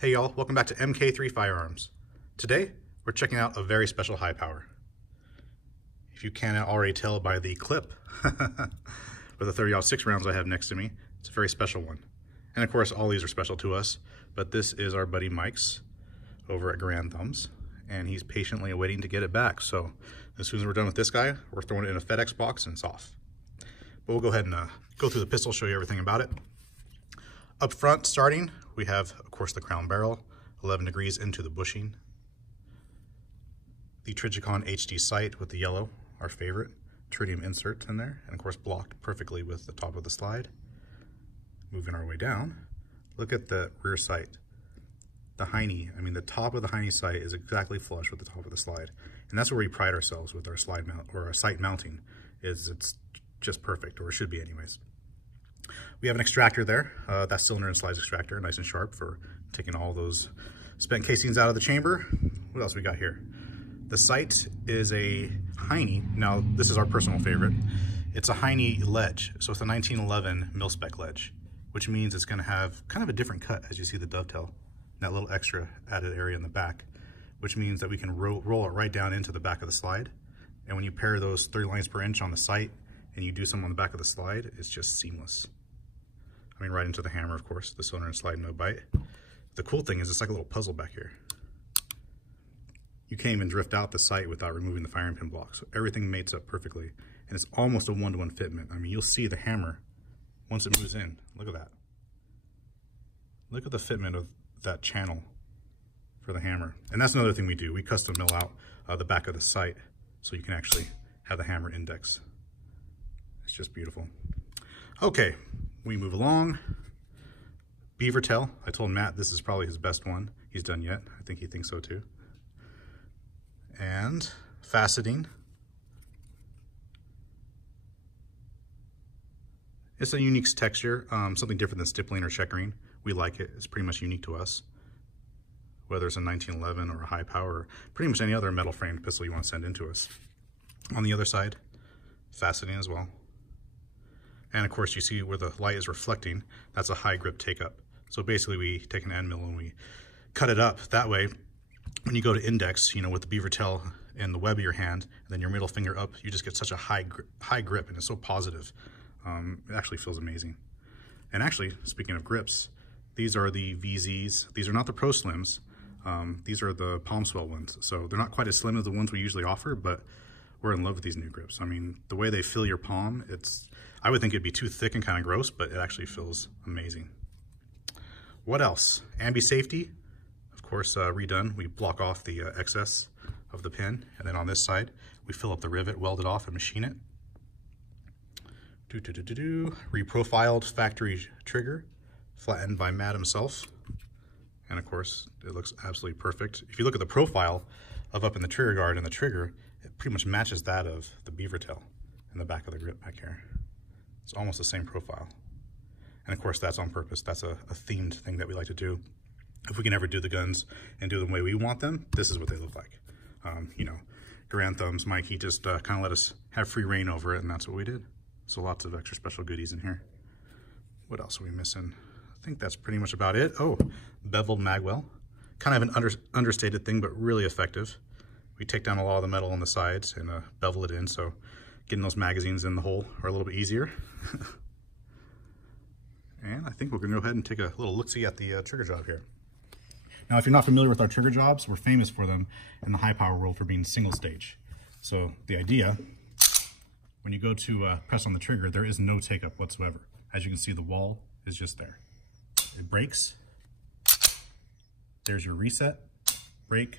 Hey y'all, welcome back to MK3 Firearms. Today, we're checking out a very special high power. If you cannot already tell by the clip with the 30-06 rounds I have next to me, it's a very special one. And of course, all these are special to us, but this is our buddy Mike's over at Garand, and he's patiently awaiting to get it back. So as soon as we're done with this guy, we're throwing it in a FedEx box and it's off. But we'll go ahead and go through the pistol, show you everything about it. Up front, starting, we have, of course, the crown barrel, 11 degrees into the bushing. The Trijicon HD sight with the yellow, our favorite. Tritium insert in there, and of course blocked perfectly with the top of the slide. Moving our way down, look at the rear sight. The hiney, the top of the hiney sight is exactly flush with the top of the slide. And that's where we pride ourselves with our slide mount, or our sight mounting, is it's just perfect, or it should be anyways. We have an extractor there, that cylinder and slides extractor, nice and sharp for taking all those spent casings out of the chamber. What else we got here? The sight is a hiney. Now, this is our personal favorite. It's a hiney ledge, so it's a 1911 mil-spec ledge, which means it's gonna have kind of a different cut as you see the dovetail, that little extra added area in the back, which means that we can roll it right down into the back of the slide. And when you pair those 30 lines per inch on the sight and you do some on the back of the slide, it's just seamless. Right into the hammer, of course, the cylinder and slide, no bite. The cool thing is it's like a little puzzle back here. You can't even drift out the sight without removing the firing pin block. So everything mates up perfectly. And it's almost a one-to-one fitment. You'll see the hammer once it moves in. Look at that. Look at the fitment of that channel for the hammer. And that's another thing we do. We custom mill out the back of the sight so you can actually have the hammer index. It's just beautiful. Okay. We move along. Beaver Tail. I told Matt this is probably his best one he's done yet. I think he thinks so too. And faceting. It's a unique texture, something different than stippling or checkering. We like it. It's pretty much unique to us. Whether it's a 1911 or a high power, or pretty much any other metal framed pistol you want to send into us. On the other side, faceting as well. And of course, you see where the light is reflecting, that's a high grip take up. So basically we take an end mill and we cut it up. That way, when you go to index, with the beaver tail and the web of your hand, and then your middle finger up, you just get such a high grip, and it's so positive. It actually feels amazing. And actually, speaking of grips, these are the VZs. These are not the Pro Slims. These are the Palm Swell ones. So they're not quite as slim as the ones we usually offer, but we're in love with these new grips. The way they fill your palm, I would think it'd be too thick and kind of gross, but it actually feels amazing. What else? Ambi safety, of course, redone. We block off the excess of the pin, and then on this side, we fill up the rivet, weld it off, and machine it. Reprofiled factory trigger, flattened by Matt himself. And of course, it looks absolutely perfect. If you look at the profile of up in the trigger guard and the trigger, it pretty much matches that of the Beaver Tail in the back of the grip back here. It's almost the same profile. And of course, that's on purpose. That's a themed thing that we like to do. If we can ever do the guns and do them the way we want them, this is what they look like. Garand Thumbs, Mike, he just kind of let us have free reign over it, and that's what we did. So lots of extra special goodies in here. What else are we missing? I think that's pretty much about it. Oh, beveled magwell. Kind of an understated thing, but really effective. We take down a lot of the metal on the sides and bevel it in, so getting those magazines in the hole are a little bit easier. And I think we're going to go ahead and take a little look-see at the trigger job here. Now, if you're not familiar with our trigger jobs, we're famous for them in the high power world for being single stage. So the idea, when you go to press on the trigger, there is no take-up whatsoever. As you can see, the wall is just there. It breaks. There's your reset, break,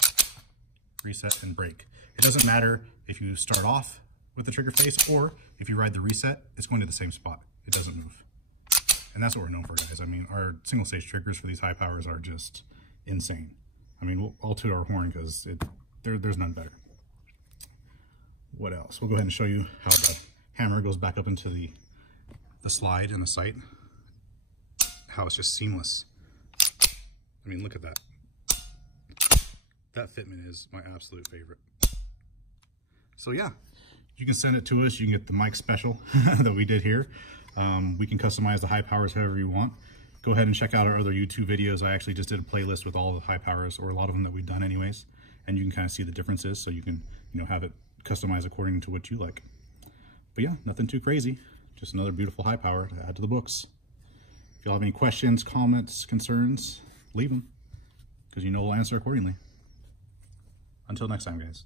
reset, and break. It doesn't matter if you start off with the trigger face, or if you ride the reset, it's going to the same spot. It doesn't move. And that's what we're known for, guys. Our single stage triggers for these high powers are just insane. We'll all toot our horn because there's none better. What else? We'll go ahead and show you how the hammer goes back up into the slide and the sight. How it's just seamless. Look at that. That fitment is my absolute favorite. So yeah, you can send it to us. You can get the Mike special that we did here. We can customize the high powers however you want. Go go ahead and check out our other YouTube videos. I actually just did a playlist with all the high powers, or a lot of them that we've done anyways, and you can kind of see the differences, so you can, you know, have it customized according to what you like. But yeah, nothing too crazy, just another beautiful high power to add to the books. If y'all have any questions, comments, concerns, leave them, because you know we'll answer accordingly. Until next time, guys.